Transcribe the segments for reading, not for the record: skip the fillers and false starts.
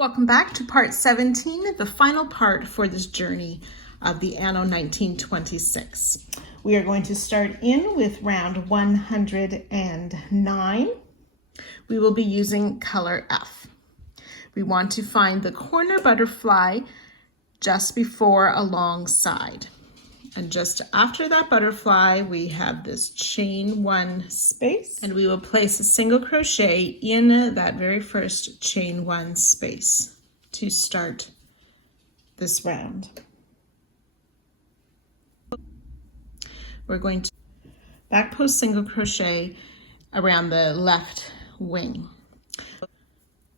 Welcome back to part 17, the final part for this journey of the Anno 1926. We are going to start in with round 109. We will be using color F. We want to find the corner butterfly just before alongside. And just after that butterfly, we have this chain one space, and we will place a single crochet in that very first chain one space to start this round. We're going to back post single crochet around the left wing.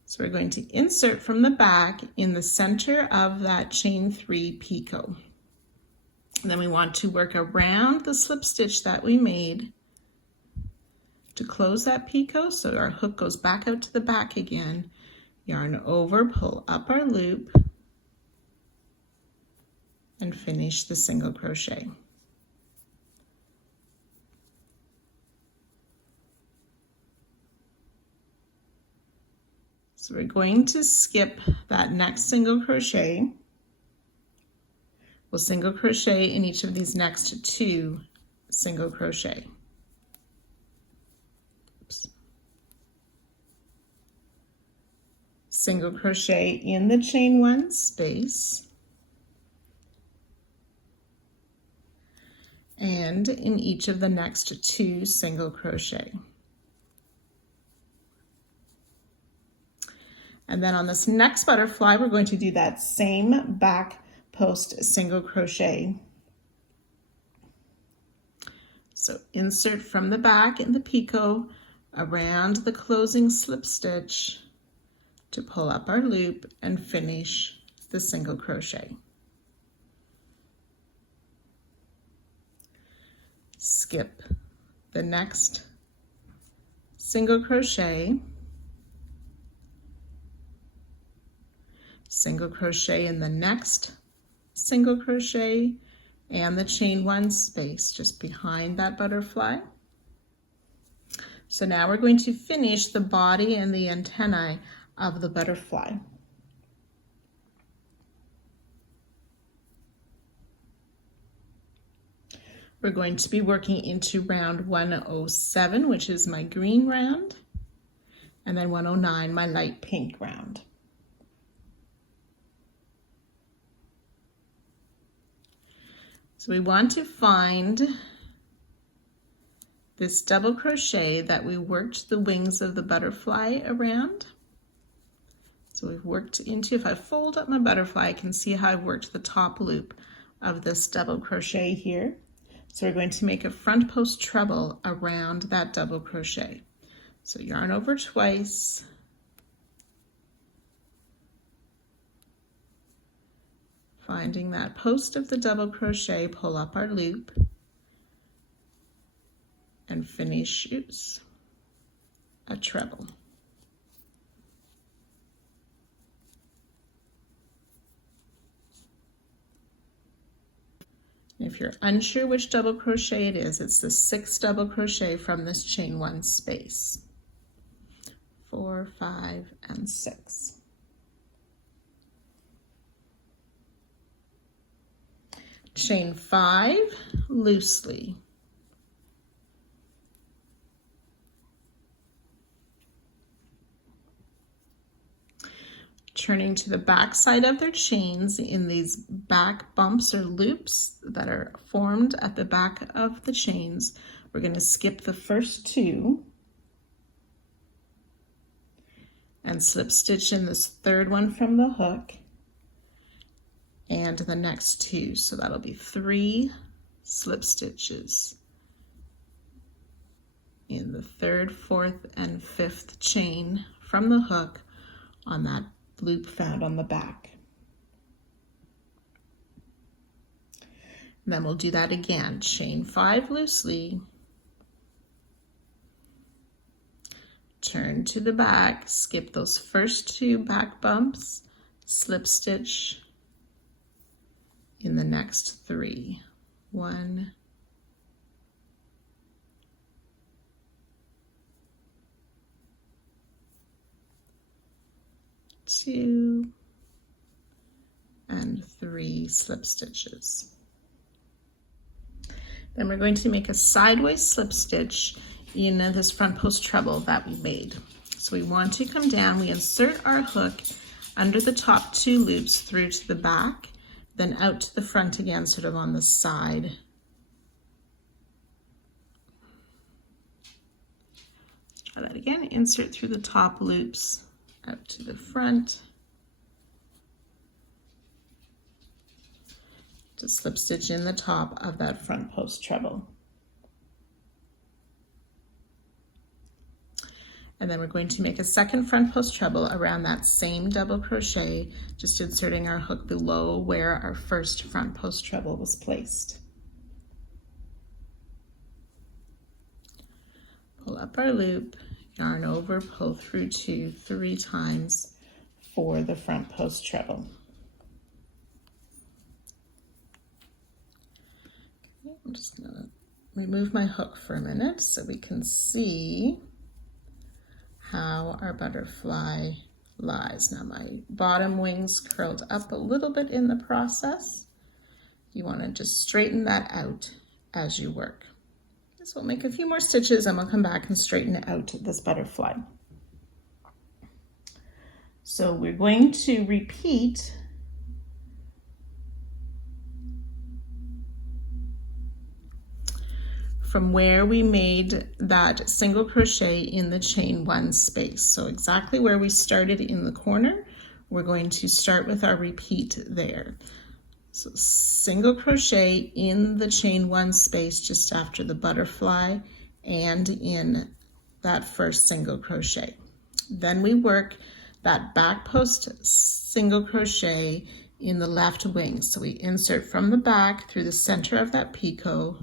So we're going to insert from the back in the center of that chain 3 picot. And then we want to work around the slip stitch that we made to close that picot, so our hook goes back out to the back again. Yarn over, pull up our loop, and finish the single crochet. So we're going to skip that next single crochet. We'll single crochet in each of these next 2 single crochet. Oops. Single crochet in the chain 1 space, and in each of the next 2 single crochet. And then on this next butterfly, we're going to do that same back post single crochet. So insert from the back in the picot around the closing slip stitch to pull up our loop and finish the single crochet. Skip the next single crochet, single crochet in the next single crochet, and the chain 1 space just behind that butterfly. So now we're going to finish the body and the antennae of the butterfly. We're going to be working into round 107, which is my green round, and then 109, my light pink round. So we want to find this double crochet that we worked the wings of the butterfly around. So we've worked into, if I fold up my butterfly, I can see how I've worked the top loop of this double crochet here. So we're going to make a front post treble around that double crochet. So yarn over twice, finding that post of the double crochet, pull up our loop, and finish a treble. If you're unsure which double crochet it is, it's the 6th double crochet from this chain 1 space. 4, 5, and 6. Chain 5 loosely. Turning to the back side of their chains in these back bumps or loops that are formed at the back of the chains, we're going to skip the first 2 and slip stitch in this 3rd one from the hook and the next 2. So that'll be 3 slip stitches in the 3rd, 4th, and 5th chain from the hook on that loop found on the back. And then we'll do that again. Chain 5 loosely, turn to the back, skip those first 2 back bumps, slip stitch in the next 3. 1, 2, 2 and 3 slip stitches. Then we're going to make a sideways slip stitch in this front post treble that we made. So we want to come down, we insert our hook under the top 2 loops through to the back, then out to the front again, sort of on the side. Try that again, insert through the top loops, out to the front. To slip stitch in the top of that front post treble. And then we're going to make a second front post treble around that same double crochet, just inserting our hook below where our first front post treble was placed. Pull up our loop, yarn over, pull through 2 3 times for the front post treble. I'm just going to remove my hook for a minute so we can see how our butterfly lies. Now my bottom wings curled up a little bit in the process. You want to just straighten that out as you work. So we'll make a few more stitches and we'll come back and straighten out this butterfly. So we're going to repeat from where we made that single crochet in the chain 1 space. So exactly where we started in the corner, we're going to start with our repeat there. So single crochet in the chain 1 space just after the butterfly and in that first single crochet. Then we work that back post single crochet in the left wing. So we insert from the back through the center of that picot,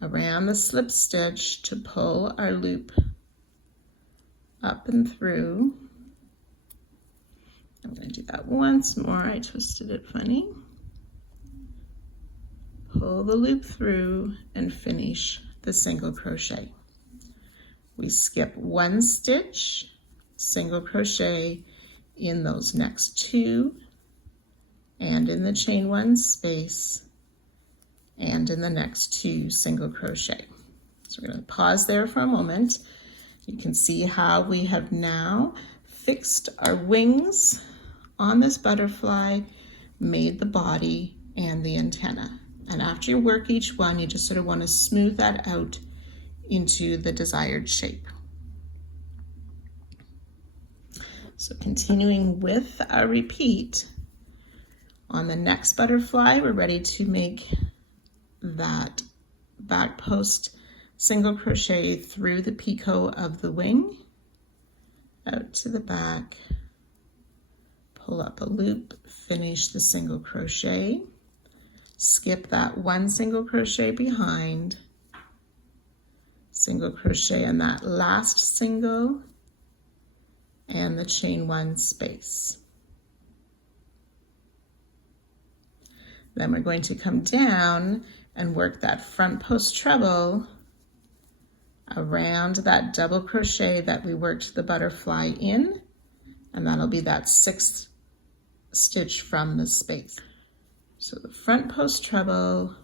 around the slip stitch to pull our loop up and through. I'm going to do that once more. I twisted it funny. Pull the loop through and finish the single crochet. We skip 1 stitch, single crochet in those next 2 and in the chain 1 space and in the next 2 single crochet. So we're going to pause there for a moment. You can see how we have now fixed our wings on this butterfly, made the body and the antenna. And after you work each one, you just sort of want to smooth that out into the desired shape. So continuing with our repeat, on the next butterfly, we're ready to make that back post single crochet through the picot of the wing, out to the back, pull up a loop, finish the single crochet, skip that 1 single crochet behind, single crochet in that last single and the chain 1 space. Then we're going to come down and work that front post treble around that double crochet that we worked the butterfly in, and that'll be that 6th stitch from the space. So the front post treble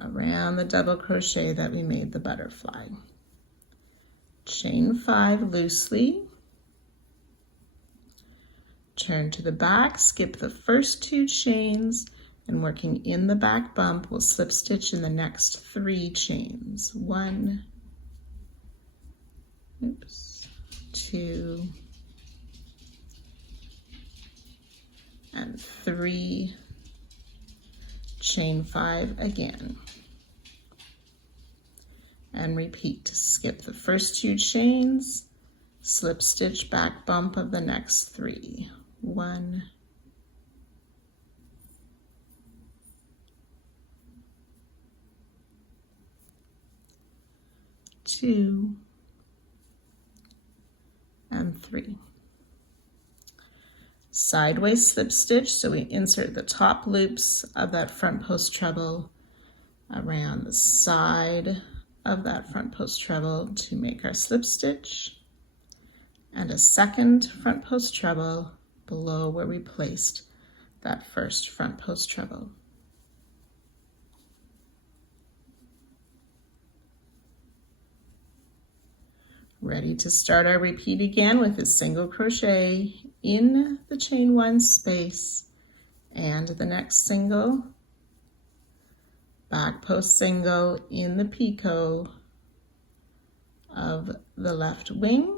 around the double crochet that we made the butterfly. Chain 5 loosely, turn to the back, skip the first 2 chains, and working in the back bump, we'll slip stitch in the next 3 chains. 1, 2, and 3, chain 5 again. And repeat, skip the first 2 chains, slip stitch back bump of the next 3. 1, 2, and 3. Sideways slip stitch, so we insert the top loops of that front post treble around the side of that front post treble to make our slip stitch, and a second front post treble below where we placed that first front post treble. Ready to start our repeat again with a single crochet in the chain one space and the next single, back post single in the picot of the left wing,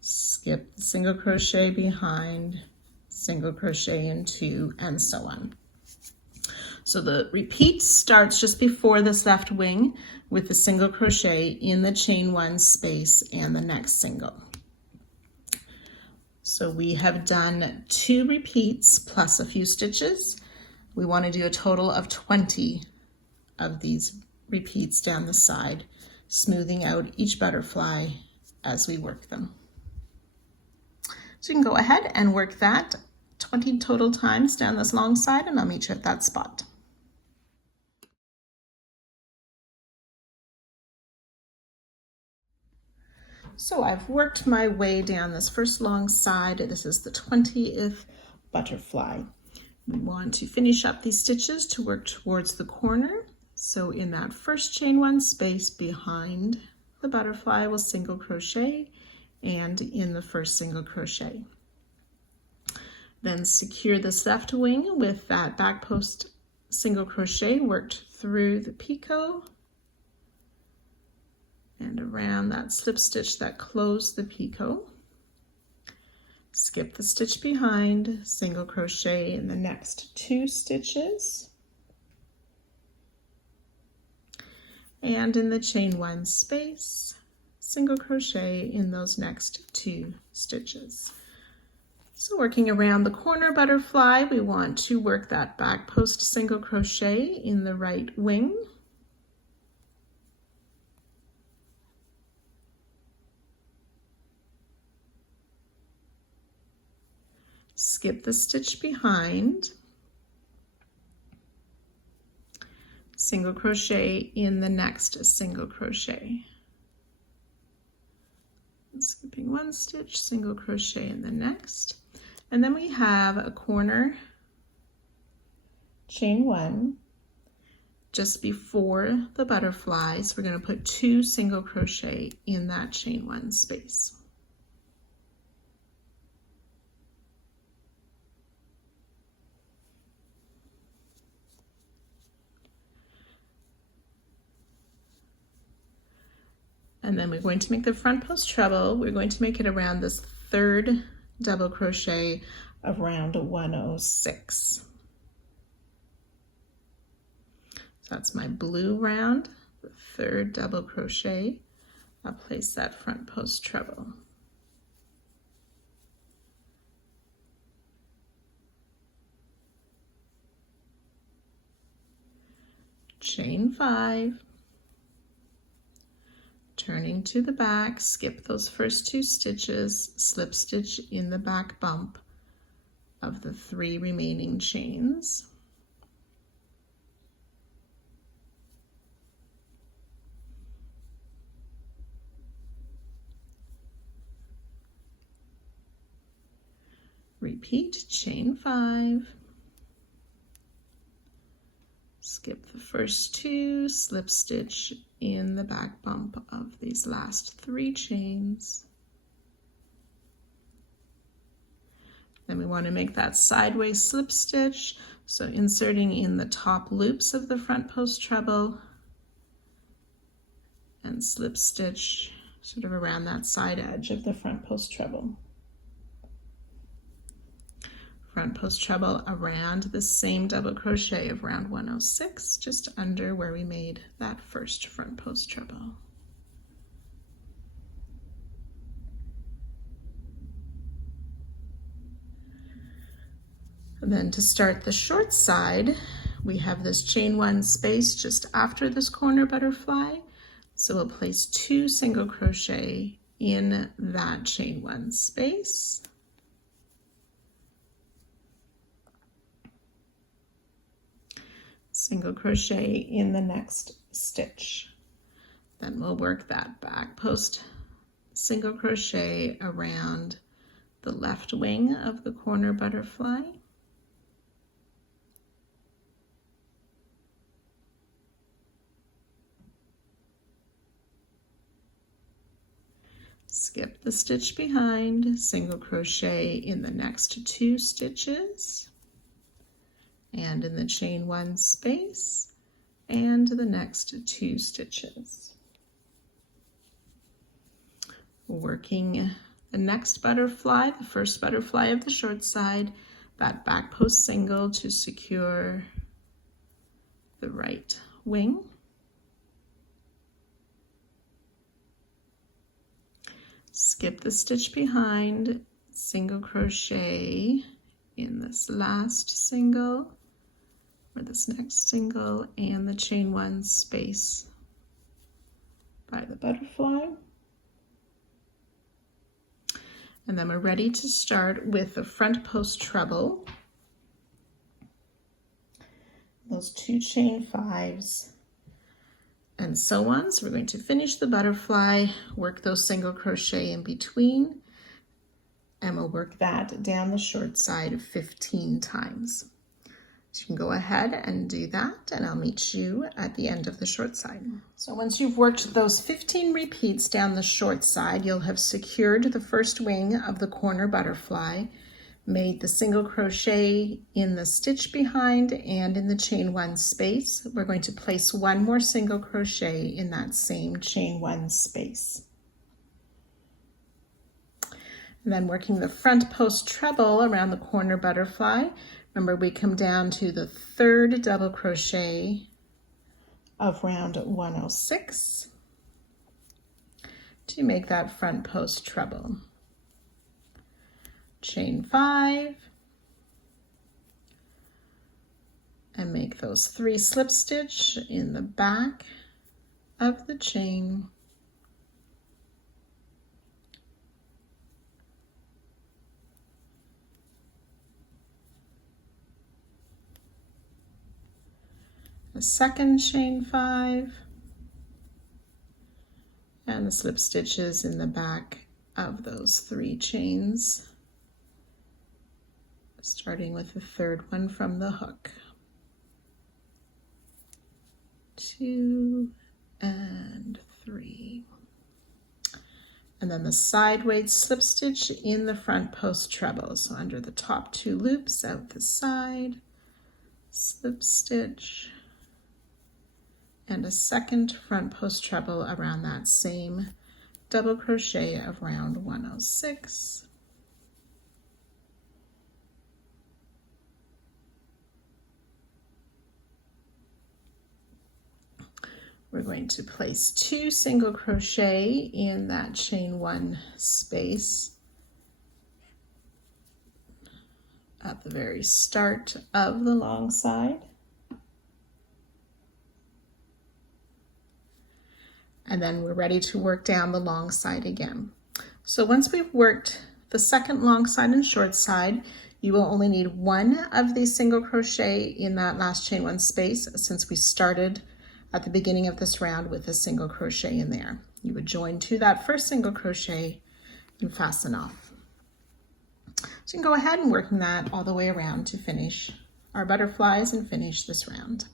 skip the single crochet behind, single crochet in two, and so on. So the repeat starts just before this left wing with a single crochet in the chain one space and the next single. So we have done 2 repeats plus a few stitches. We want to do a total of 20 of these repeats down the side, smoothing out each butterfly as we work them. So you can go ahead and work that 20 total times down this long side, and I'll meet you at that spot. So I've worked my way down this first long side. This is the 20th butterfly. We want to finish up these stitches to work towards the corner. So in that first chain one space behind the butterfly, we'll single crochet, and in the first single crochet. Then secure this left wing with that back post single crochet worked through the picot and around that slip stitch that closed the picot. Skip the stitch behind, single crochet in the next 2 stitches, and in the chain one space, single crochet in those next 2 stitches. So working around the corner butterfly, we want to work that back post single crochet in the right wing, skip the stitch behind, single crochet in the next single crochet. Skipping 1 stitch, single crochet in the next. And then we have a corner chain 1 just before the butterfly. So we're going to put 2 single crochet in that chain 1 space. And then we're going to make the front post treble. We're going to make it around this 3rd double crochet of round 106. So that's my blue round, the 3rd double crochet. I'll place that front post treble. Chain 5. Turning to the back, skip those first 2 stitches, slip stitch in the back bump of the 3 remaining chains. Repeat, chain 5. Skip the first 2, slip stitch in the back bump of these last 3 chains. Then we want to make that sideways slip stitch, so inserting in the top loops of the front post treble and slip stitch sort of around that side edge of the front post treble. Front post treble around the same double crochet of round 106, just under where we made that first front post treble. And then to start the short side, we have this chain 1 space just after this corner butterfly. So we'll place 2 single crochet in that chain 1 space. single crochet in the next stitch. Then we'll work that back post single crochet around the left wing of the corner butterfly. Skip the stitch behind, single crochet in the next 2 stitches, and in the chain 1 space, and the next 2 stitches. Working the next butterfly, the first butterfly of the short side, that back post single to secure the right wing. Skip the stitch behind, single crochet in this last single, or this next single, and the chain 1 space by the butterfly. And then we're ready to start with the front post treble. Those 2 chain 5s and so on. So we're going to finish the butterfly, work those single crochet in between, and we'll work that down the short side 15 times. So you can go ahead and do that, and I'll meet you at the end of the short side. So once you've worked those 15 repeats down the short side, you'll have secured the first wing of the corner butterfly, made the single crochet in the stitch behind and in the chain 1 space. We're going to place 1 more single crochet in that same chain 1 space. And then working the front post treble around the corner butterfly. Remember, we come down to the 3rd double crochet of round 106 to make that front post treble. Chain 5 and make those 3 slip stitch in the back of the chain. A second chain 5 and the slip stitches in the back of those 3 chains, starting with the 3rd one from the hook. 2 and 3. And then the sideways slip stitch in the front post treble. So under the top 2 loops out the side, slip stitch, and a second front post treble around that same double crochet of round 106. We're going to place 2 single crochet in that chain 1 space at the very start of the long side. And then we're ready to work down the long side again. So once we've worked the second long side and short side, you will only need 1 of these single crochet in that last chain 1 space, since we started at the beginning of this round with a single crochet in there. You would join to that first single crochet and fasten off. So you can go ahead and work that all the way around to finish our butterflies and finish this round.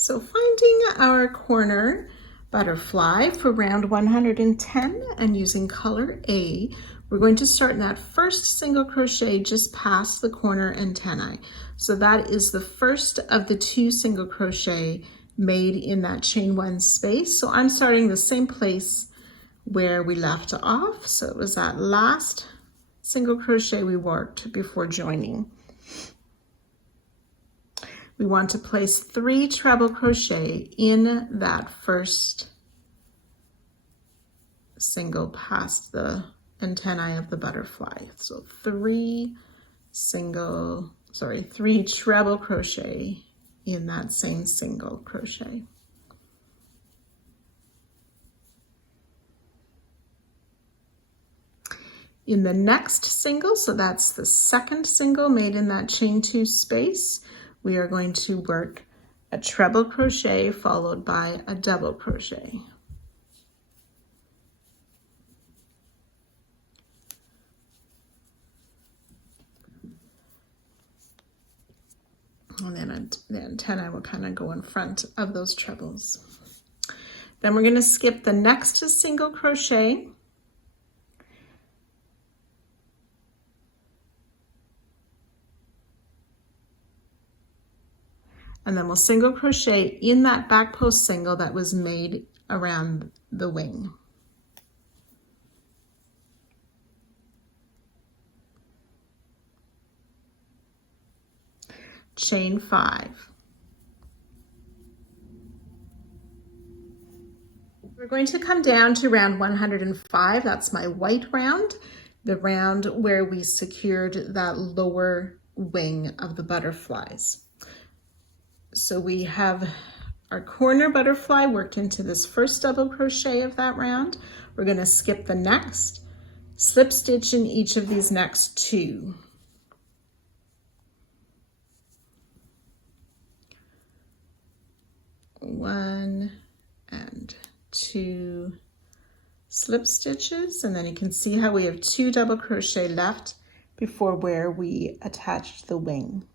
So finding our corner butterfly for round 110 and using color A, we're going to start in that first single crochet just past the corner antennae. So that is the first of the 2 single crochet made in that chain 1 space. So I'm starting the same place where we left off. So it was that last single crochet we worked before joining. We want to place 3 treble crochet in that first single past the antennae of the butterfly. So 3 treble crochet in that same single crochet. In the next single, so that's the second single made in that chain 2 space, we are going to work a treble crochet followed by a double crochet. And then the antennae will kind of go in front of those trebles. Then we're going to skip the next single crochet. And then we'll single crochet in that back post single that was made around the wing. Chain 5. We're going to come down to round 105. That's my white round, the round where we secured that lower wing of the butterflies. So we have our corner butterfly worked into this first double crochet of that round. We're going to skip the next, slip stitch in each of these next 2. One and 2 slip stitches, and then you can see how we have 2 double crochet left before where we attached the wing.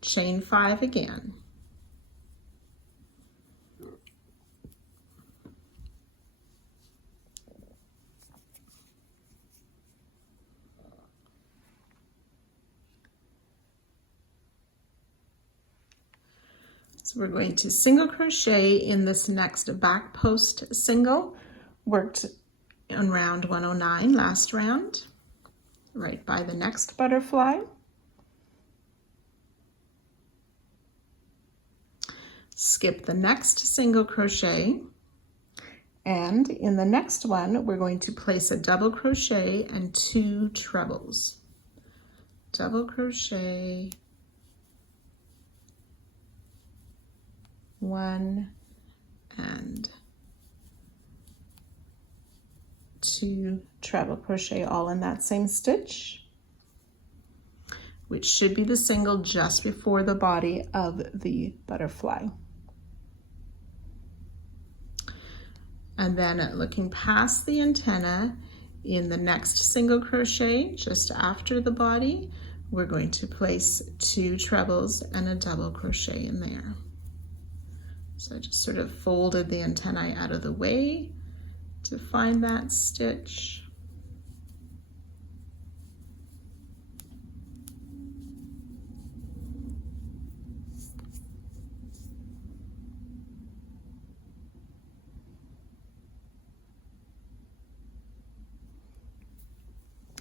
Chain 5 again. So we're going to single crochet in this next back post single, worked on round 109, last round, right by the next butterfly. Skip the next single crochet, and in the next one we're going to place a double crochet and 2 trebles. Double crochet, 1 and 2 treble crochet, all in that same stitch, which should be the single just before the body of the butterfly. And then looking past the antenna, in the next single crochet just after the body, we're going to place 2 trebles and a double crochet in there. So I just sort of folded the antennae out of the way to find that stitch.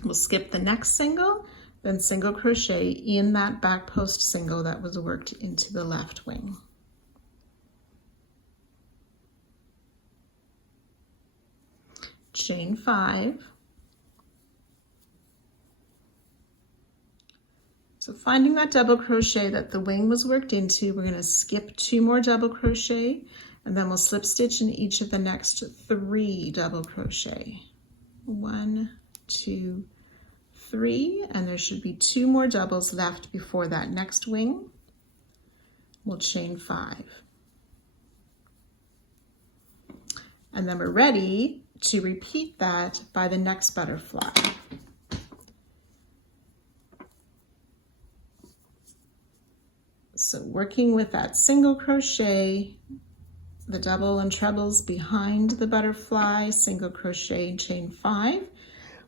We'll skip the next single, then single crochet in that back post single that was worked into the left wing. Chain 5. So finding that double crochet that the wing was worked into, we're going to skip 2 more double crochet, and then we'll slip stitch in each of the next 3 double crochet. 1, 2, 3, and there should be 2 more doubles left before that next wing. We'll chain 5. And then we're ready to repeat that by the next butterfly. So working with that single crochet, the double and trebles behind the butterfly, single crochet, chain 5,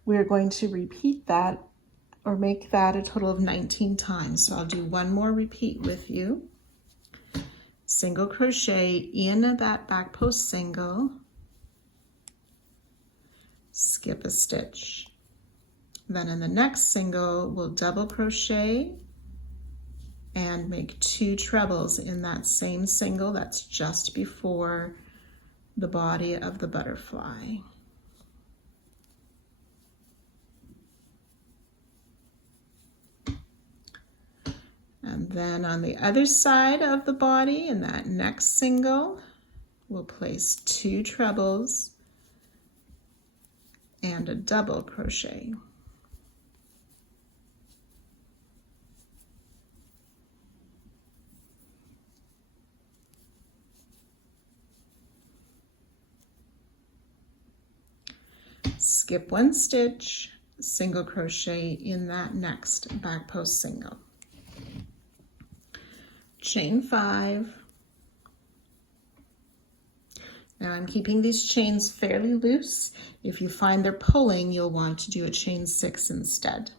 we're going to repeat that or make that a total of 19 times. So I'll do one more repeat with you. Single crochet in that back post single, skip a stitch. Then in the next single, we'll double crochet and make 2 trebles in that same single that's just before the body of the butterfly. And then on the other side of the body, in that next single, we'll place 2 trebles and a double crochet. Skip 1 stitch, single crochet in that next back post single. Chain 5. Now I'm keeping these chains fairly loose. If you find they're pulling, you'll want to do a chain 6 instead.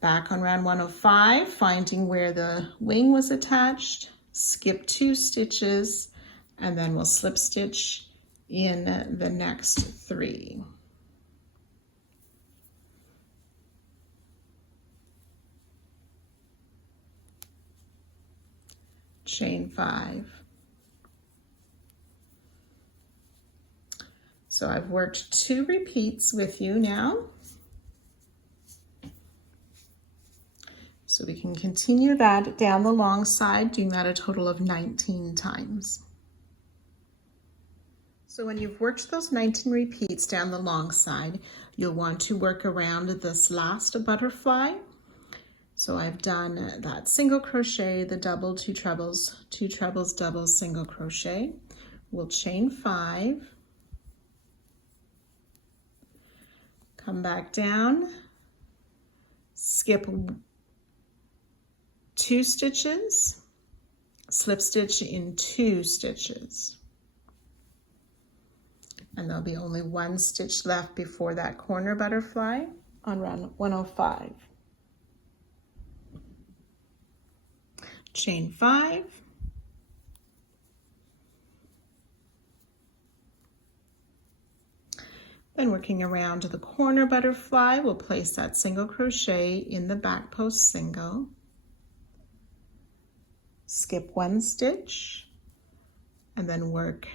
Back on round 105, finding where the wing was attached, skip 2 stitches, and then we'll slip stitch in the next 3. Chain 5. So I've worked 2 repeats with you now. So we can continue that down the long side, doing that a total of 19 times. So when you've worked those 19 repeats down the long side, you'll want to work around this last butterfly. So I've done that single crochet, the double, 2 trebles, double, single crochet. We'll chain 5, come back down, skip 2 stitches, slip stitch in 2 stitches. And there'll be only 1 stitch left before that corner butterfly on round 105. Chain 5. Then working around the corner butterfly, we'll place that single crochet in the back post single. Skip 1 stitch and then work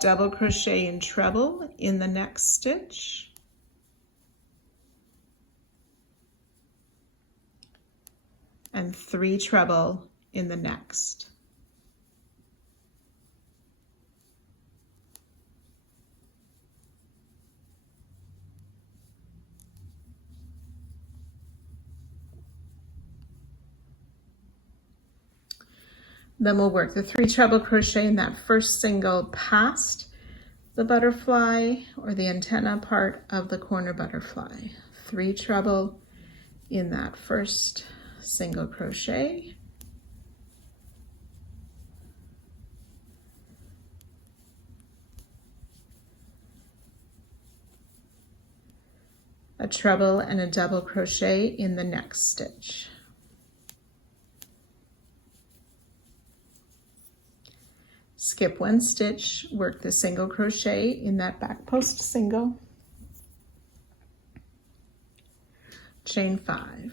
double crochet and treble in the next stitch. And 3 treble in the next. Then we'll work the 3 treble crochet in that first single past the butterfly or the antenna part of the corner butterfly. 3 treble in that first single crochet. A treble and a double crochet in the next stitch. Skip 1 stitch, work the single crochet in that back post single. Chain 5.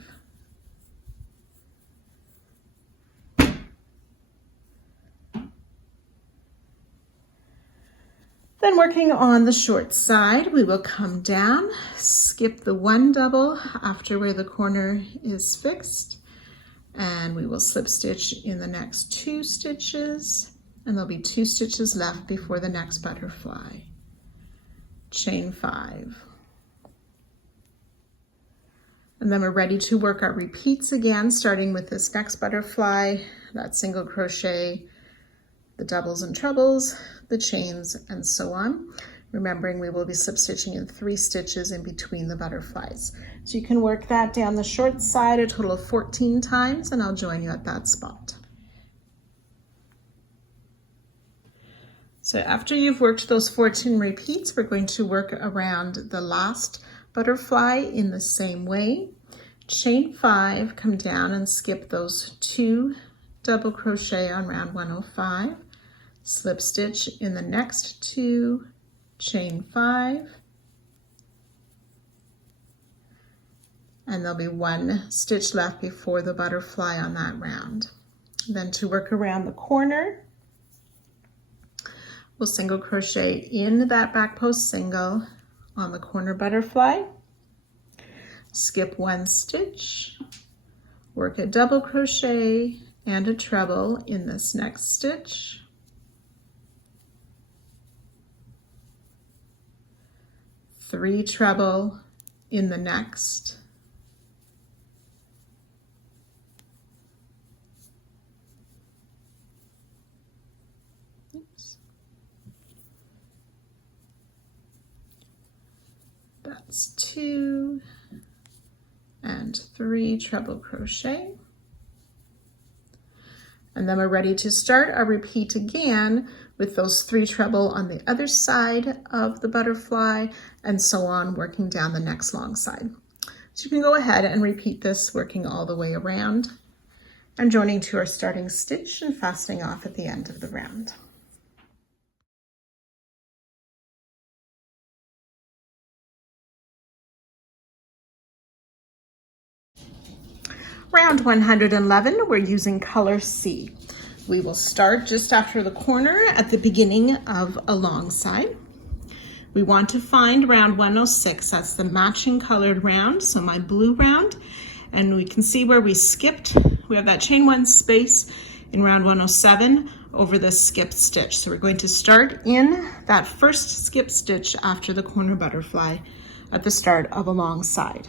Then working on the short side, we will come down, skip the 1 double after where the corner is fixed, and we will slip stitch in the next 2 stitches, and there'll be 2 stitches left before the next butterfly. Chain 5. And then we're ready to work our repeats again, starting with this next butterfly, that single crochet, the doubles and trebles, the chains, and so on. Remembering we will be slip stitching in 3 stitches in between the butterflies. So you can work that down the short side a total of 14 times, and I'll join you at that spot. So after you've worked those 14 repeats, we're going to work around the last butterfly in the same way. Chain 5, come down and skip those 2 double crochet on round 105. Slip stitch in the next 2, chain 5, and there'll be 1 stitch left before the butterfly on that round. Then to work around the corner, we'll single crochet in that back post single on the corner butterfly, skip 1 stitch, work a double crochet and a treble in this next stitch, three treble in the next, that's 2 and 3 treble crochet. And then we're ready to start our repeat again with those 3 treble on the other side of the butterfly, and so on, working down the next long side. So you can go ahead and repeat this, working all the way around and joining to our starting stitch and fastening off at the end of the round. Round 111, we're using color C. We will start just after the corner at the beginning of a long side. We want to find round 106, that's the matching colored round, so my blue round, and we can see where we skipped. We have that chain 1 space in round 107 over the skip stitch. So we're going to start in that first skip stitch after the corner butterfly at the start of a long side.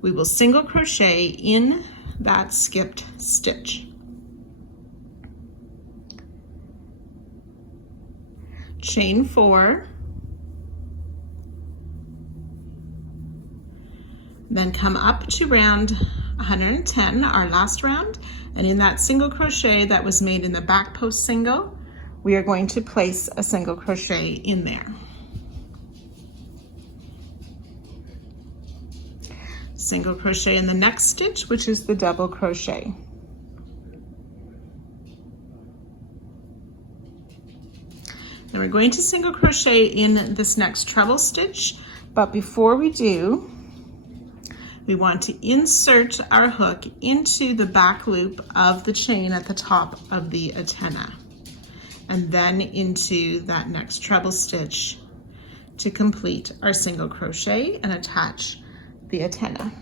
We will single crochet in that skipped stitch. Chain 4, then come up to round 110, our last round, and in that single crochet that was made in the back post single, we are going to place a single crochet in there. Single crochet in the next stitch, which is the double crochet. And we're going to single crochet in this next treble stitch, but before we do, we want to insert our hook into the back loop of the chain at the top of the antenna, and then into that next treble stitch to complete our single crochet and attach the antenna.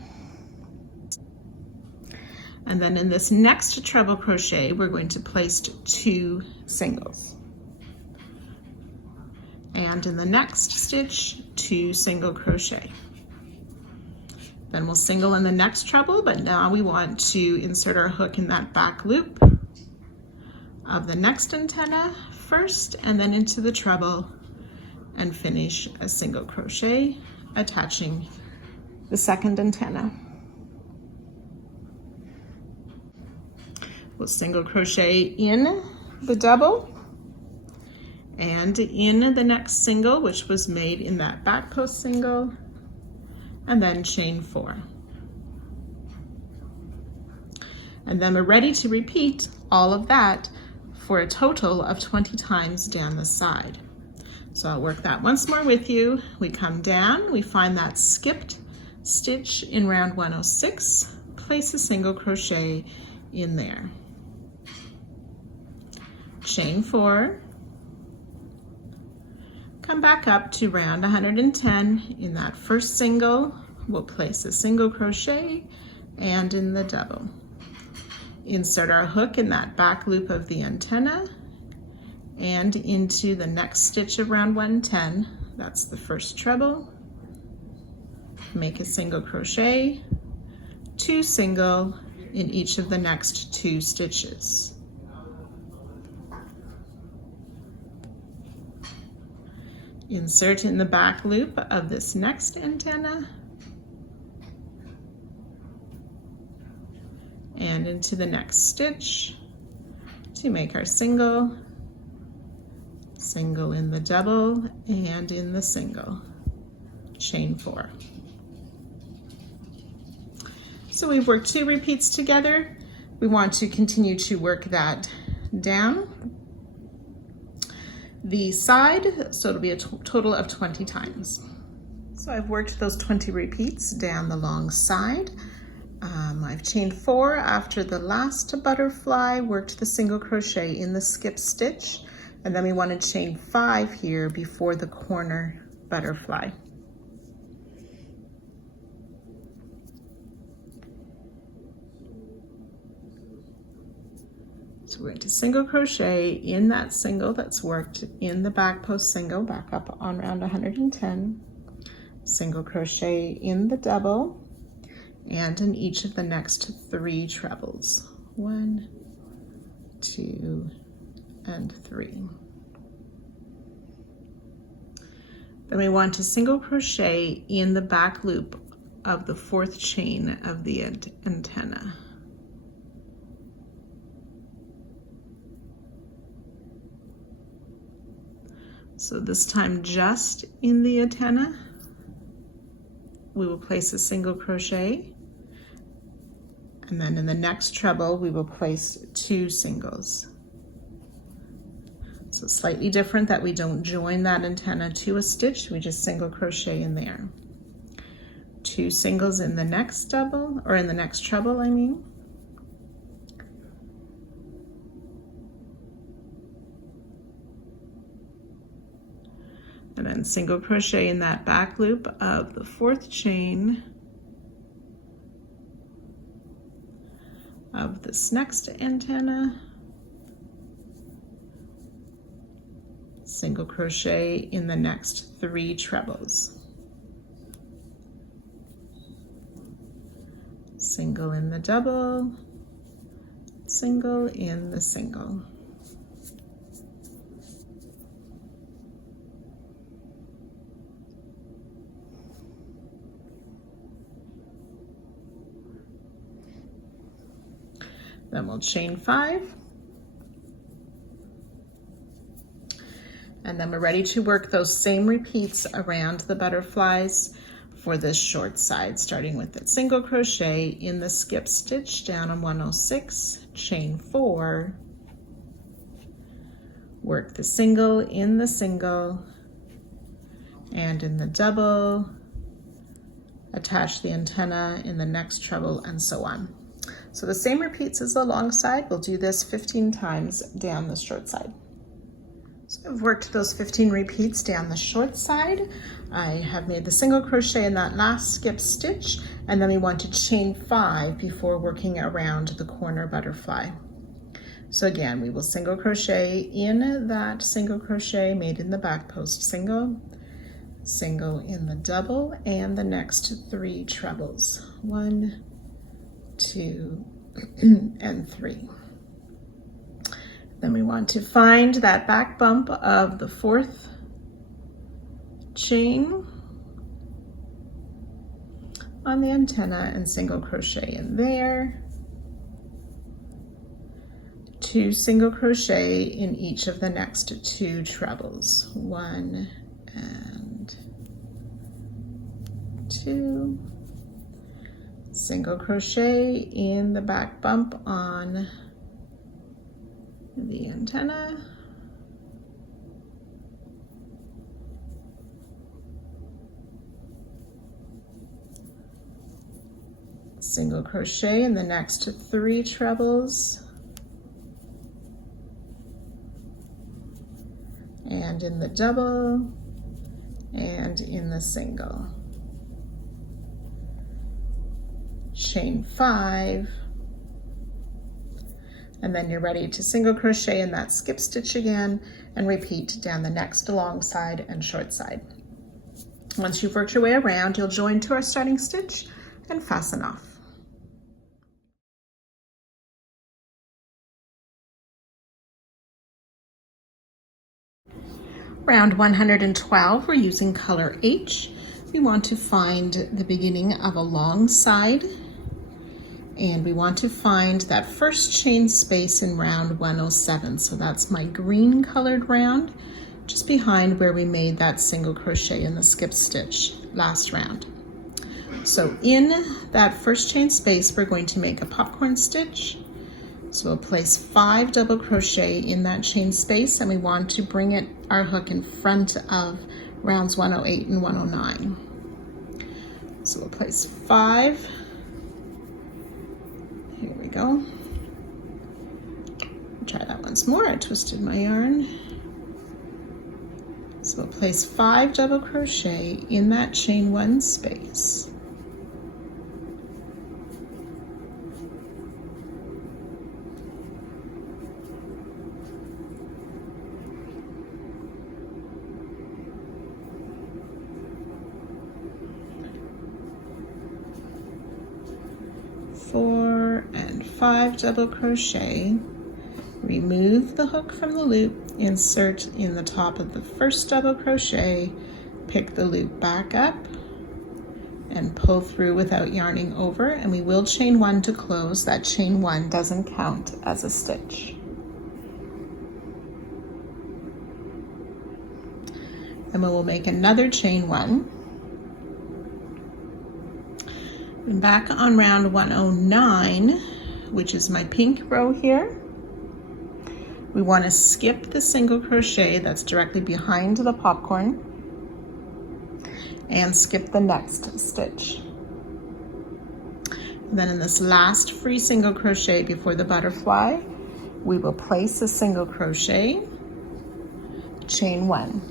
And then in this next treble crochet, we're going to place 2 singles. And in the next stitch, 2 single crochet. Then we'll single in the next treble, but now we want to insert our hook in that back loop of the next antenna first, and then into the treble and finish a single crochet attaching the second antenna. We'll single crochet in the double and in the next single, which was made in that back post single, and then chain 4. And then we're ready to repeat all of that for a total of 20 times down the side. So I'll work that once more with you. We come down, we find that skipped stitch in round 106, place a single crochet in there. Chain 4, come back up to round 110. In that first single, we'll place a single crochet and in the double. Insert our hook in that back loop of the antenna and into the next stitch of round 110. That's the first treble. Make a single crochet, 2 single in each of the next 2 stitches. Insert in the back loop of this next antenna and into the next stitch to make our single, single in the double and in the single, chain 4. So we've worked 2 repeats together. We want to continue to work that down the side, so it'll be a total of 20 times. So I've worked those 20 repeats down the long side. I've chained 4 after the last butterfly, worked the single crochet in the skip stitch, and then we want to chain 5 here before the corner butterfly. So we're going to single crochet in that single that's worked in the back post single, back up on round 110, single crochet in the double, and in each of the next 3 trebles. 1, 2, and 3. Then we want to single crochet in the back loop of the 4th chain of the antenna. So this time just in the antenna, we will place a single crochet, and then in the next treble we will place 2 singles. So slightly different that we don't join that antenna to a stitch, we just single crochet in there. 2 singles in the next double, or in the next treble, I mean. And then single crochet in that back loop of the 4th chain of this next antenna. Single crochet in the next 3 trebles. Single in the double, single in the single. Then we'll chain 5. And then we're ready to work those same repeats around the butterflies for this short side, starting with that single crochet in the skip stitch down on 106, chain 4, work the single in the single and in the double, attach the antenna in the next treble, and so on. So the same repeats as the long side. We'll do this 15 times down the short side. So I've worked those 15 repeats down the short side. I have made the single crochet in that last skip stitch, and then we want to chain 5 before working around the corner butterfly. So again, we will single crochet in that single crochet made in the back post single, single in the double, and the next 3 trebles. 1, 2, and 3. Then we want to find that back bump of the 4th chain on the antenna and single crochet in there. 2 single crochet in each of the next 2 trebles. 1 and 2. Single crochet in the back bump on the antenna. Single crochet in the next 3 trebles. And in the double and in the single. Chain 5. And then you're ready to single crochet in that skip stitch again and repeat down the next long side and short side. Once you've worked your way around, you'll join to our starting stitch and fasten off. Round 112, we're using color H. We want to find the beginning of a long side, and we want to find that first chain space in round 107. So that's my green colored round, just behind where we made that single crochet in the skip stitch last round. So in that first chain space, we're going to make a popcorn stitch. So we'll place 5 double crochet in that chain space, and we want to bring our hook in front of rounds 108 and 109. So we'll place 5. Here we go. Try that once more. I twisted my yarn. So we'll place 5 double crochet in that chain 1 space. 5 double crochet, remove the hook from the loop, insert in the top of the first double crochet, pick the loop back up, and pull through without yarning over, and we will chain 1 to close. That chain 1 doesn't count as a stitch. Then we will make another chain 1. And back on round 109, which is my pink row here, we want to skip the single crochet that's directly behind the popcorn and skip the next stitch. And then in this last free single crochet before the butterfly, we will place a single crochet, chain 1.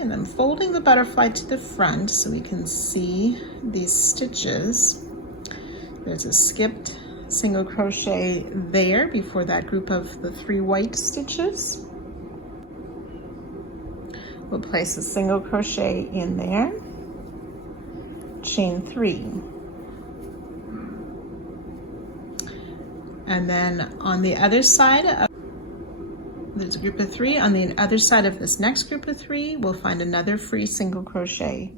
And I'm folding the butterfly to the front so we can see these stitches. There's a skipped single crochet there before that group of the 3 white stitches. We'll place a single crochet in there, chain 3. And then on the other side, there's a group of 3. On the other side of this next group of 3, we'll find another free single crochet,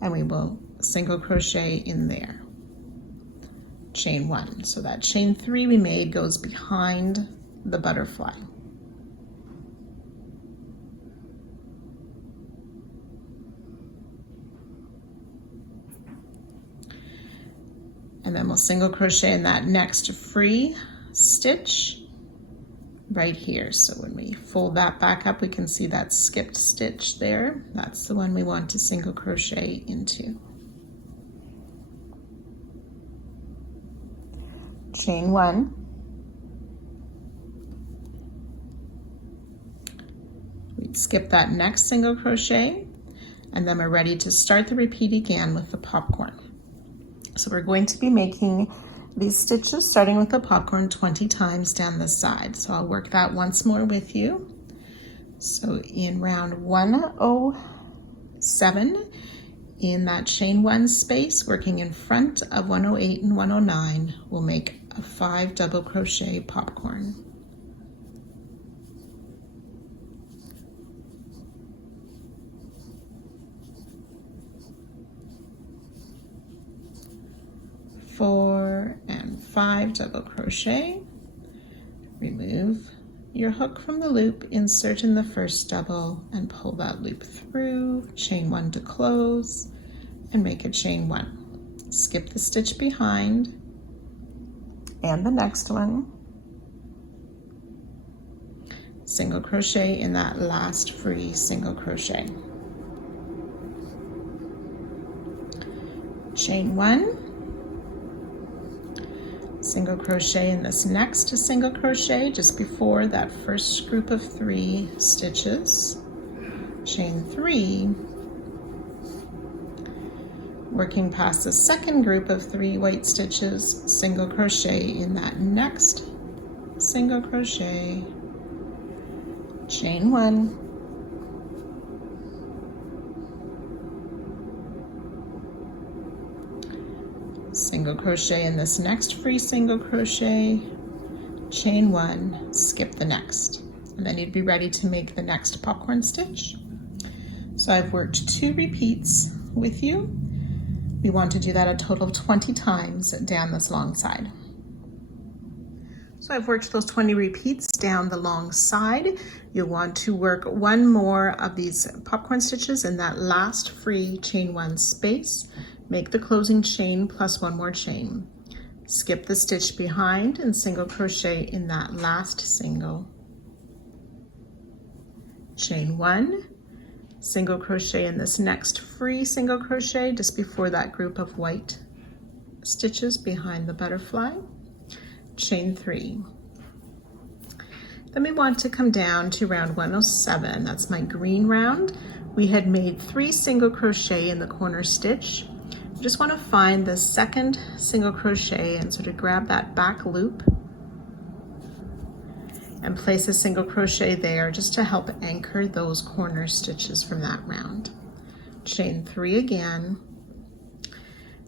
and we will single crochet in there, chain 1. So that chain 3 we made goes behind the butterfly. And then we'll single crochet in that next free stitch right here. So when we fold that back up, we can see that skipped stitch there. That's the one we want to single crochet into. Chain 1. We'd skip that next single crochet, and then we're ready to start the repeat again with the popcorn. So we're going to be making these stitches starting with the popcorn 20 times down the side. So I'll work that once more with you. So in round 107, in that chain 1 space, working in front of 108 and 109, we'll make a 5 double crochet popcorn. Four and 5 double crochet, remove your hook from the loop, insert in the first double and pull that loop through, chain 1 to close and make a chain 1. Skip the stitch behind and the next one, single crochet in that last free single crochet, chain 1, single crochet in this next single crochet just before that first group of 3 stitches, chain 3, working past the second group of 3 white stitches, single crochet in that next single crochet, chain 1, single crochet in this next free single crochet, chain 1, skip the next, and then you'd be ready to make the next popcorn stitch. So I've worked 2 repeats with you. We want to do that a total of 20 times down this long side. So I've worked those 20 repeats down the long side. You'll want to work 1 more of these popcorn stitches in that last free chain 1 space. Make the closing chain plus 1 more chain. Skip the stitch behind and single crochet in that last single. Chain 1, single crochet in this next free single crochet just before that group of white stitches behind the butterfly. Chain 3. Then we want to come down to round 107. That's my green round. We had made 3 single crochet in the corner stitch. You just want to find the second single crochet and sort of grab that back loop and place a single crochet there just to help anchor those corner stitches from that round. chain 3 again,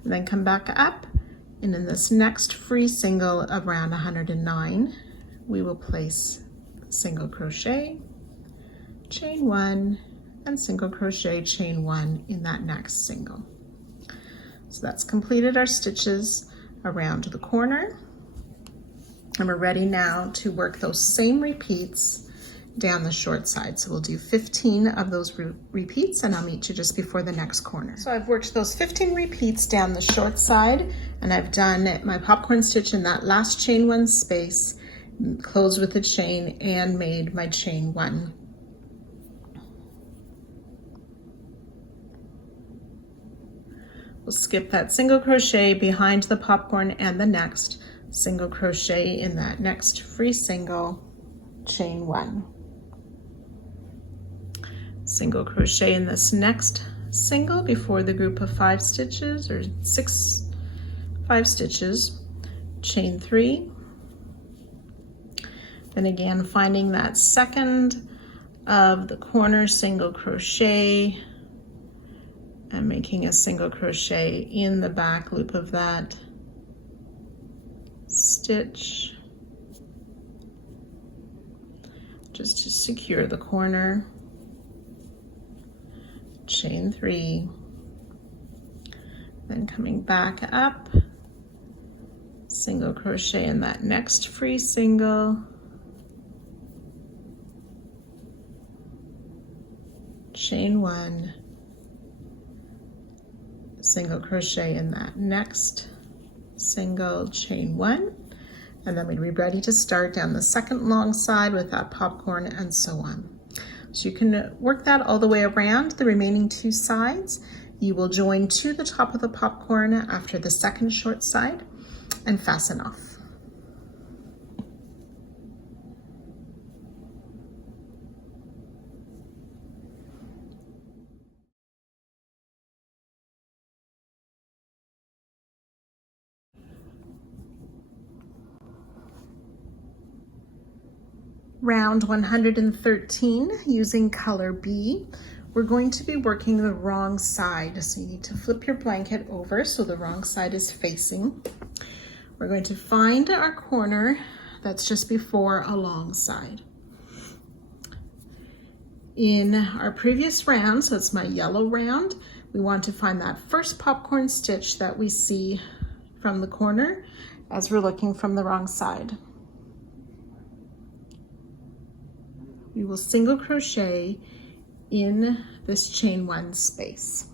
and then come back up, and in this next free single around 109, we will place single crochet, chain 1, and single crochet, chain 1 in that next single. So that's completed our stitches around the corner, and we're ready now to work those same repeats down the short side. So we'll do 15 of those repeats, and I'll meet you just before the next corner. So I've worked those 15 repeats down the short side, and I've done my popcorn stitch in that last chain 1 space, closed with a chain, and made my chain 1. We'll skip that single crochet behind the popcorn and the next single crochet in that next free single, chain 1. Single crochet in this next single before the group of 5 stitches, or 5 stitches, chain 3. Then again, finding that second of the corner single crochet and making a single crochet in the back loop of that stitch just to secure the corner, chain 3, then coming back up, single crochet in that next free single, chain 1, single crochet in that next single, chain 1, and then we'd be ready to start down the second long side with that popcorn, and so on. So you can work that all the way around the remaining 2 sides. You will join to the top of the popcorn after the second short side and fasten off. Round 113 using color B. We're going to be working the wrong side, so you need to flip your blanket over so the wrong side is facing. We're going to find our corner that's just before a long side. In our previous round, so it's my yellow round, we want to find that first popcorn stitch that we see from the corner as we're looking from the wrong side. We will single crochet in this chain 1 space.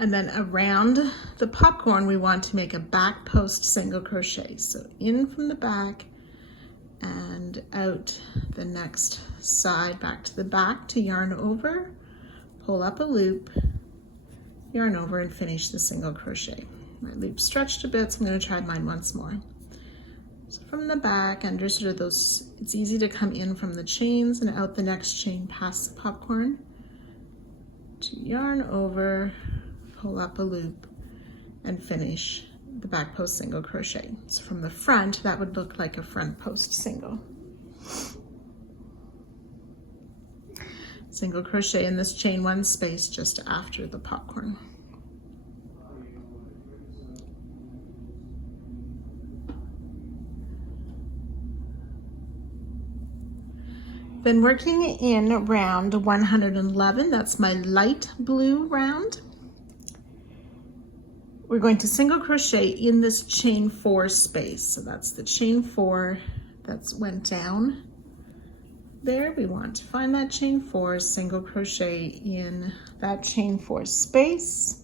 And then around the popcorn, we want to make a back post single crochet. So in from the back and out the next side, back to the back to yarn over, pull up a loop, yarn over, and finish the single crochet. My loop stretched a bit, so I'm going to try mine once more. So from the back, under sort of those, it's easy to come in from the chains and out the next chain past the popcorn, to yarn over, pull up a loop, and finish the back post single crochet. So from the front, that would look like a front post single. Single crochet in this chain 1 space just after the popcorn. Then working in round 111, that's my light blue round, we're going to single crochet in this chain 4 space. So that's the chain 4 that's went down there. We want to find that chain 4, single crochet in that chain 4 space.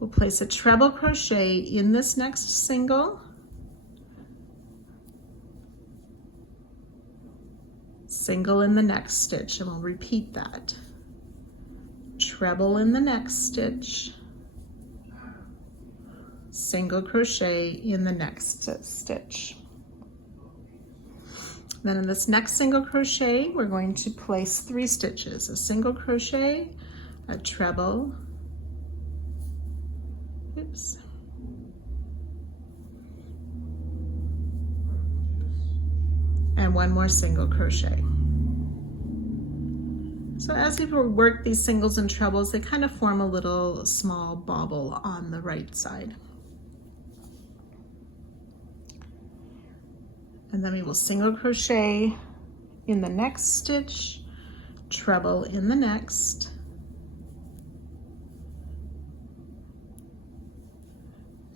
We'll place a treble crochet in this next single, single in the next stitch, and we'll repeat that. Treble in the next stitch, single crochet in the next stitch. Then in this next single crochet, we're going to place 3 stitches, a single crochet, a treble, oops, and 1 more single crochet. So as we work these singles and trebles, they kind of form a little small bobble on the right side. And then we will single crochet in the next stitch, treble in the next,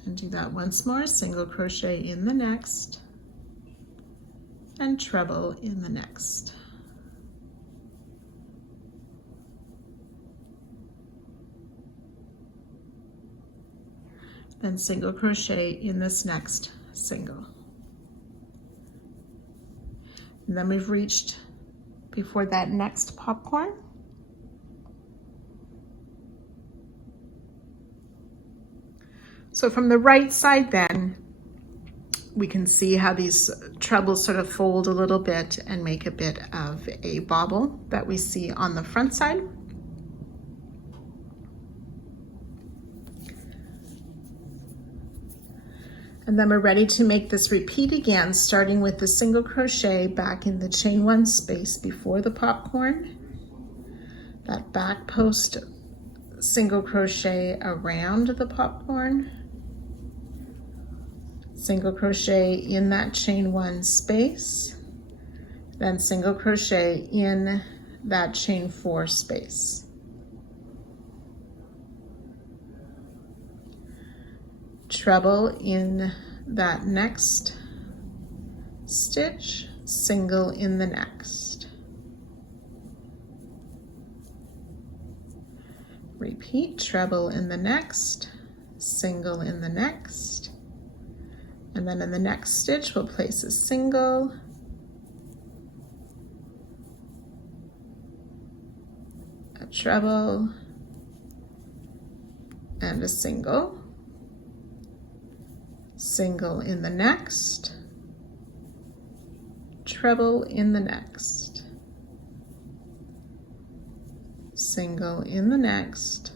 and do that once more, single crochet in the next, and treble in the next. Then single crochet in this next single. And then we've reached before that next popcorn. So from the right side then, we can see how these trebles sort of fold a little bit and make a bit of a bobble that we see on the front side. And then we're ready to make this repeat again, starting with the single crochet back in the chain one space before the popcorn. That back post single crochet around the popcorn. Single crochet in that chain one space. Then single crochet in that chain four space. Treble in that next stitch, single in the next. Repeat, treble in the next, single in the next, and then in the next stitch we'll place a single, a treble, and a single. Single in the next, treble in the next, single in the next,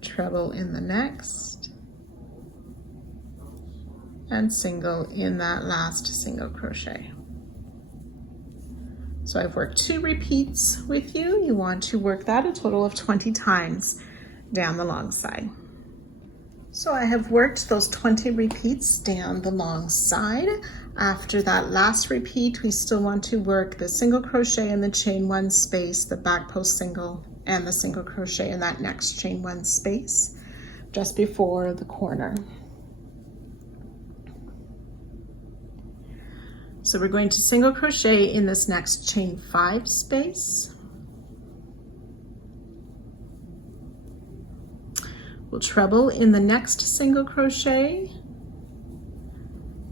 treble in the next, and single in that last single crochet. So I've worked 2 repeats with you. You want to work that a total of 20 times down the long side. So I have worked those 20 repeats down the long side. After that last repeat, we still want to work the single crochet in the chain one space, the back post single, and the single crochet in that next chain one space, just before the corner. So we're going to single crochet in this next chain 5 space. We'll treble in the next single crochet,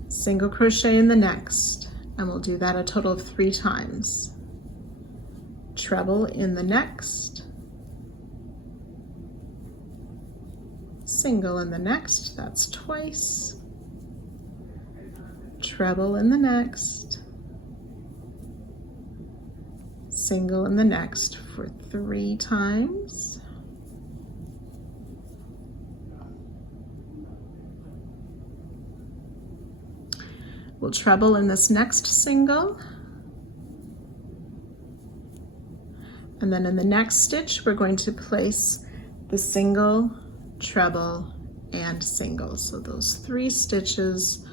single crochet in the next, and we'll do that a total of 3 times. Treble in the next, single in the next, that's twice, treble in the next, single in the next for 3 times. We'll treble in this next single, and then in the next stitch we're going to place the single, treble, and single. So those 3 stitches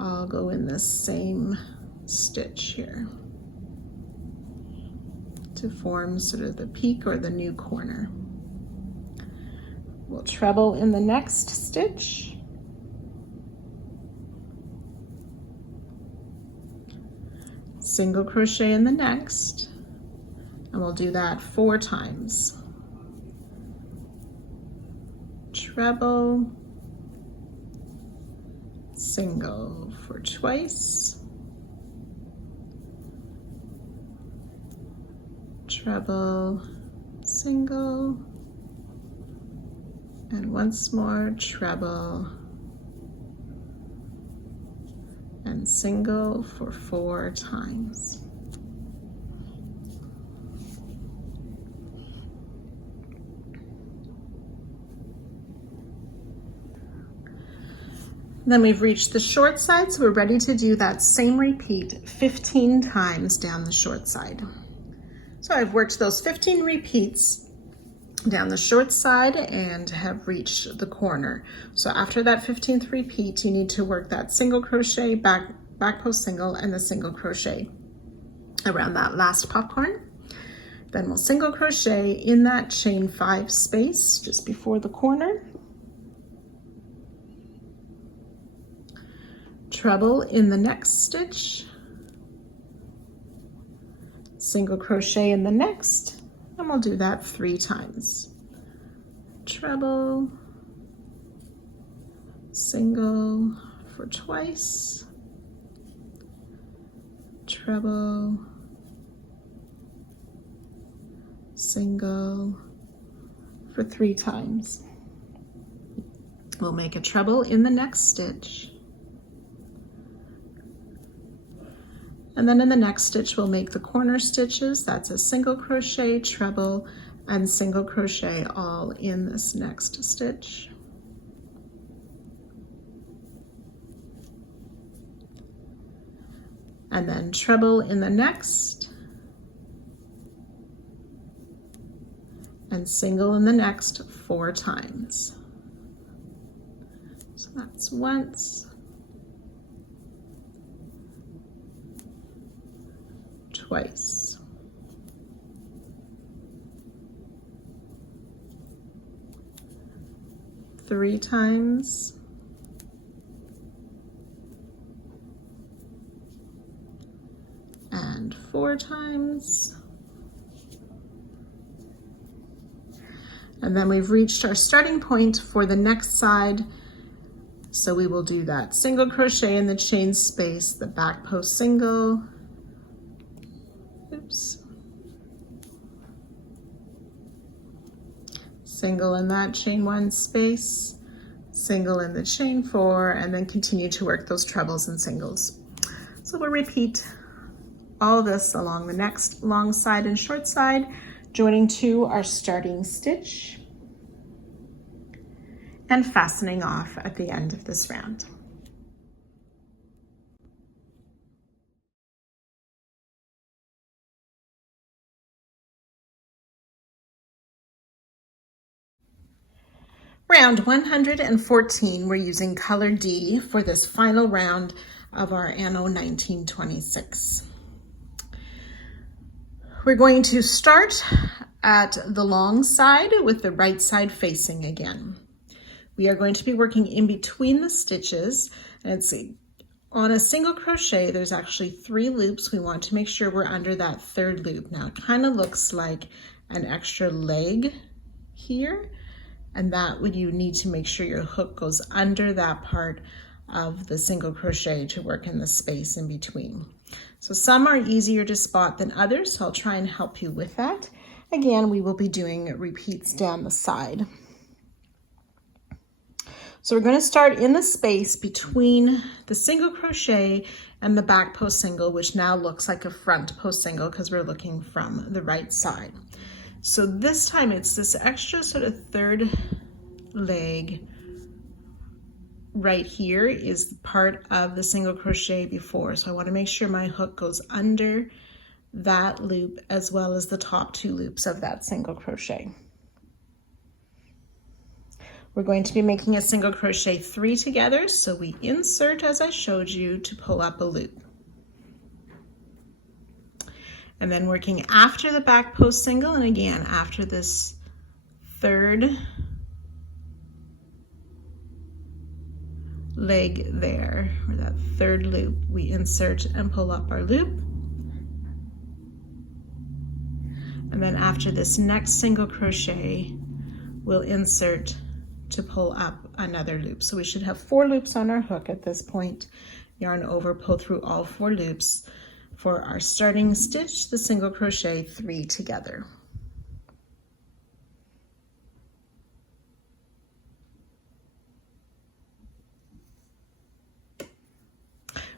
all go in this same stitch here to form sort of the peak or the new corner. We'll treble in the next stitch, single crochet in the next, and we'll do that 4 times. Treble, single for twice, treble, single, and once more treble and single for 4 times. Then we've reached the short side, so we're ready to do that same repeat 15 times down the short side. So I've worked those 15 repeats down the short side and have reached the corner. So after that 15th repeat, you need to work that single crochet, back post single, and the single crochet around that last popcorn. Then we'll single crochet in that chain 5 space just before the corner. Treble in the next stitch, single crochet in the next, and we'll do that 3 times. Treble, single for twice, treble, single for 3 times. We'll make a treble in the next stitch. And then in the next stitch, we'll make the corner stitches. That's a single crochet, treble, and single crochet all in this next stitch. And then treble in the next, and single in the next 4 times. So that's once, twice, three times, and 4 times. And then we've reached our starting point for the next side. So we will do that single crochet in the chain space, the back post single, oops, single in that chain 1 space, single in the chain 4, and then continue to work those trebles and singles. So we'll repeat all this along the next long side and short side, joining to our starting stitch and fastening off at the end of this round. Round 114, we're using color D for this final round of our Anno 1926. We're going to start at the long side with the right side facing again. We are going to be working in between the stitches, and it's on a single crochet, there's actually 3 loops. We want to make sure we're under that 3rd loop. Now it kind of looks like an extra leg here, and that would you need to make sure your hook goes under that part of the single crochet to work in the space in between. So some are easier to spot than others, so I'll try and help you with that. Again, we will be doing repeats down the side. So we're going to start in the space between the single crochet and the back post single, which now looks like a front post single because we're looking from the right side. So this time it's this extra sort of 3rd leg right here is part of the single crochet before. So I want to make sure my hook goes under that loop as well as the top 2 loops of that single crochet. We're going to be making a single crochet 3 together, so we insert as I showed you to pull up a loop. And then working after the back post single, and again after this 3rd leg there, or that 3rd loop, we insert and pull up our loop. And then after this next single crochet, we'll insert to pull up another loop. So we should have 4 loops on our hook at this point. Yarn over, pull through all 4 loops for our starting stitch, the single crochet 3 together.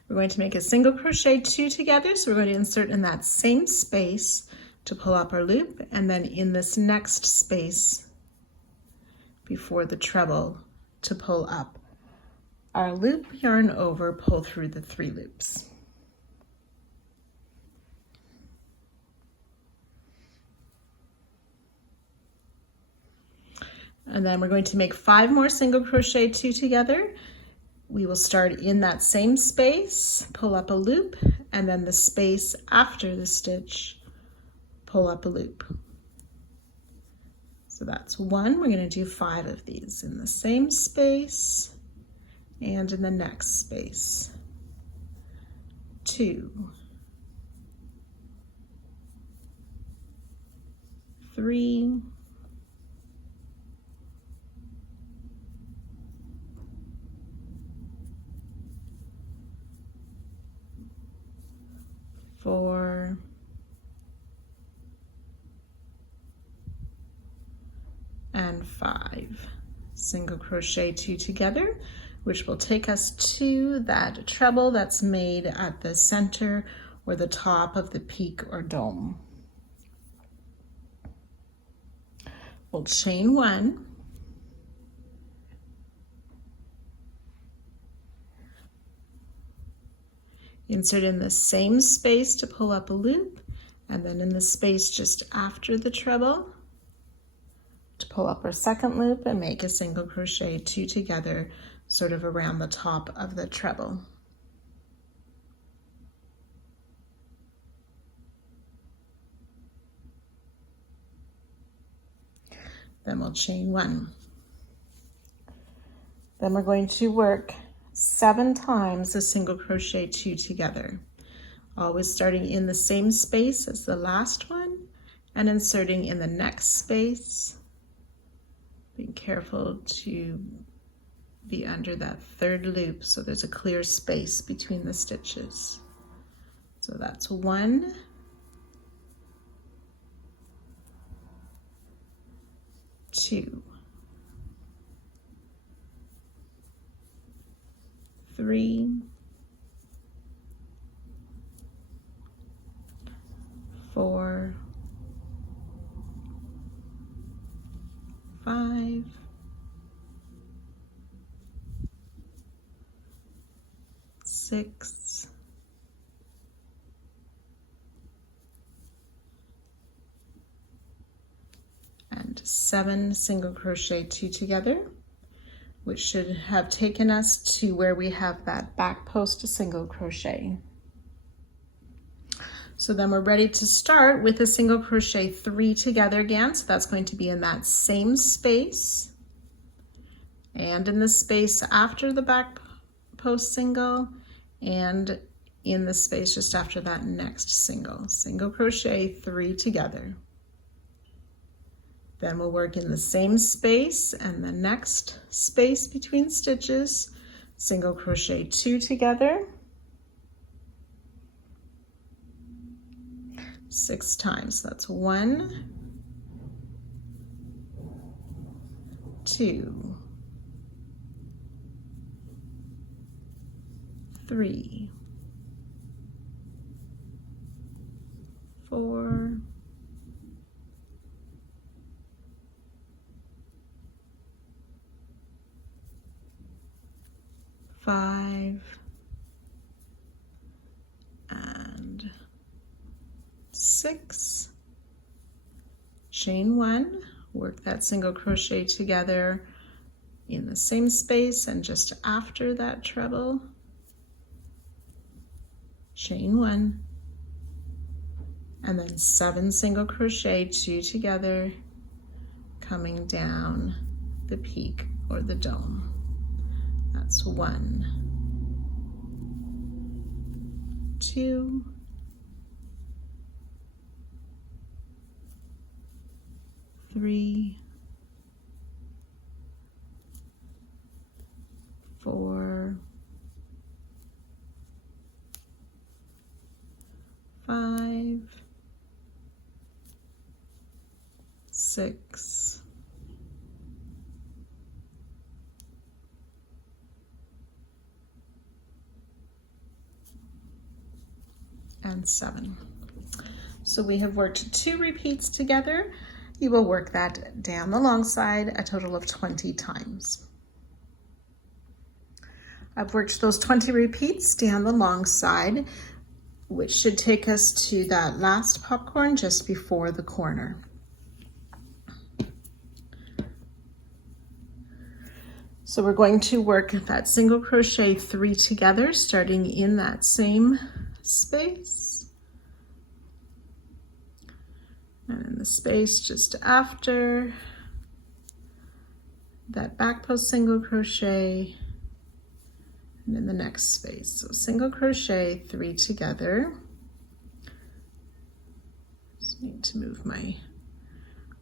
We're going to make a single crochet 2 together, so we're going to insert in that same space to pull up our loop, and then in this next space before the treble to pull up our loop, yarn over, pull through the 3 loops. And then we're going to make 5 more single crochet 2 together. We will start in that same space, pull up a loop, and then the space after the stitch, pull up a loop. So that's 1. We're going to do 5 of these in the same space and in the next space. 2, 3, 4, and 5. Single crochet 2 together, which will take us to that treble that's made at the center or the top of the peak or dome. We'll chain 1, insert in the same space to pull up a loop, and then in the space just after the treble to pull up our second loop and make a single crochet 2 together, sort of around the top of the treble. Then we'll chain 1. Then we're going to work 7 times a single crochet 2 together, always starting in the same space as the last one and inserting in the next space. Being careful to be under that third loop so there's a clear space between the stitches. So that's 1, 2, 3, 4, 5, 6, 7 single crochet 2 together, which should have taken us to where we have that back post single crochet. So then we're ready to start with a single crochet 3 together again. So that's going to be in that same space and in the space after the back post single and in the space just after that next single crochet 3 together. Then we'll work in the same space and the next space between stitches, single crochet 2 together, 6 times. That's 1, 2, 3, 4, 5, and 6. Chain 1, work that single crochet together in the same space and just after that treble. Chain 1, and then 7 single crochet 2 together, coming down the peak or the dome. That's 1, 2, 3, 4, 5, 6, and 7. So we have worked 2 repeats together. You will work that down the long side a total of 20 times. I've worked those 20 repeats down the long side, which should take us to that last popcorn just before the corner. So we're going to work that single crochet 3 together, starting in that same space. And in the space just after that back post single crochet, and in the next space. So single crochet 3 together. Just need to move my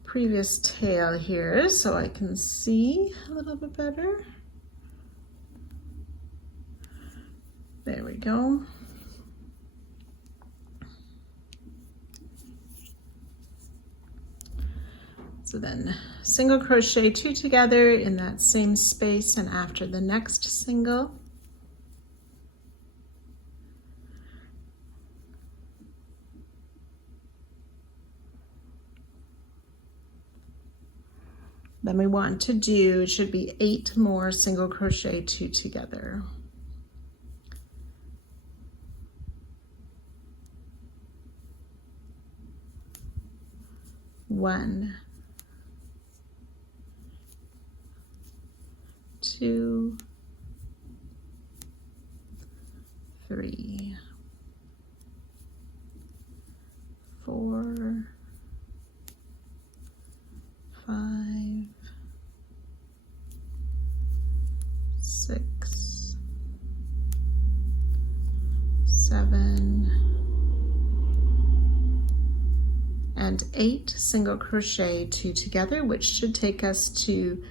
previous tail here so I can see a little bit better. There we go. So then single crochet 2 together in that same space and after the next single. Then we want to do, it should be 8 more single crochet 2 together. One, 2, 3, 4, 5, 6, 7, and 8 single crochet 2 together, which should take us to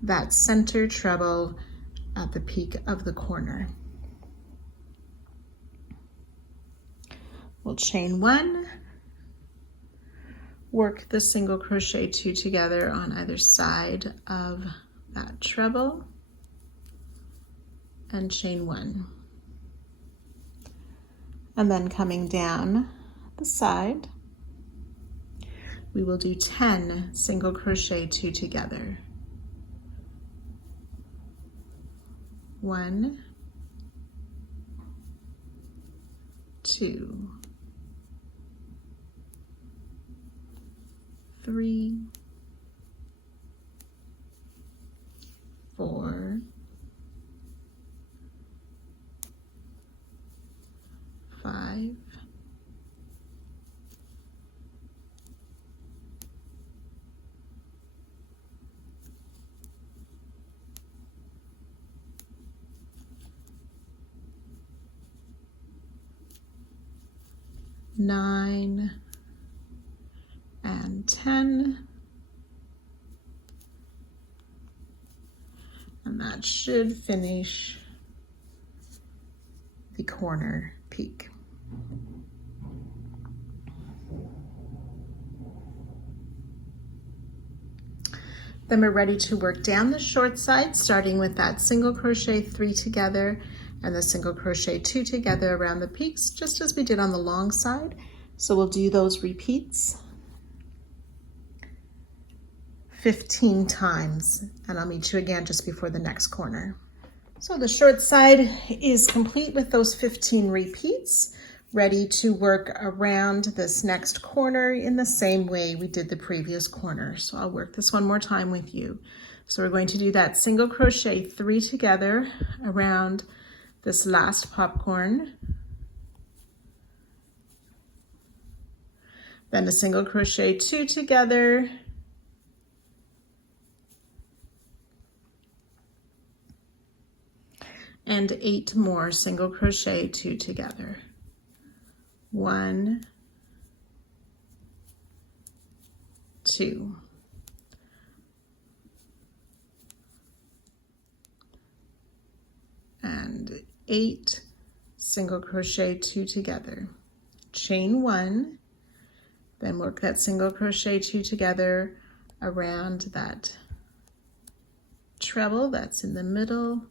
that center treble at the peak of the corner. We'll chain 1, work the single crochet 2 together on either side of that treble, and chain 1. And then coming down the side, we will do 10 single crochet 2 together. 1, 2, 3, 4, 5, 9, and 10. And that should finish the corner peak. Then we're ready to work down the short side, starting with that single crochet 3 together and the single crochet 2 together around the peaks, just as we did on the long side. So we'll do those repeats 15 times, and I'll meet you again just before the next corner. So the short side is complete with those 15 repeats, ready to work around this next corner in the same way we did the previous corner. So I'll work this one more time with you. So we're going to do that single crochet 3 together around this last popcorn, then a single crochet 2 together, and 8 more single crochet 2 together. 1, 2, and 8 single crochet 2 together. Chain 1, then work that single crochet 2 together around that treble that's in the middle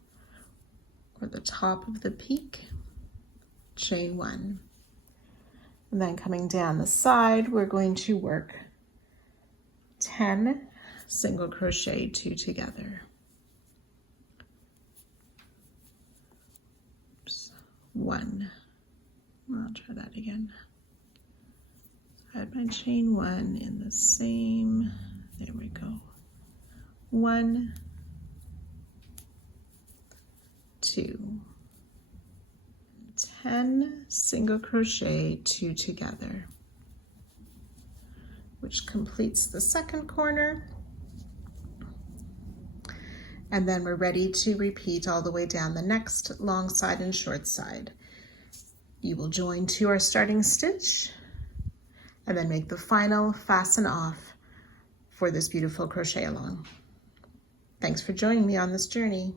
or the top of the peak. Chain 1. And then coming down the side, we're going to work 10 single crochet 2 together. Oops. 1. I'll try that again. I had my chain 1 in the same, there we go. 1, 2, 10 single crochet 2 together, which completes the second corner. And then we're ready to repeat all the way down the next long side and short side. You will join to our starting stitch and then make the final fasten off for this beautiful crochet along. Thanks for joining me on this journey.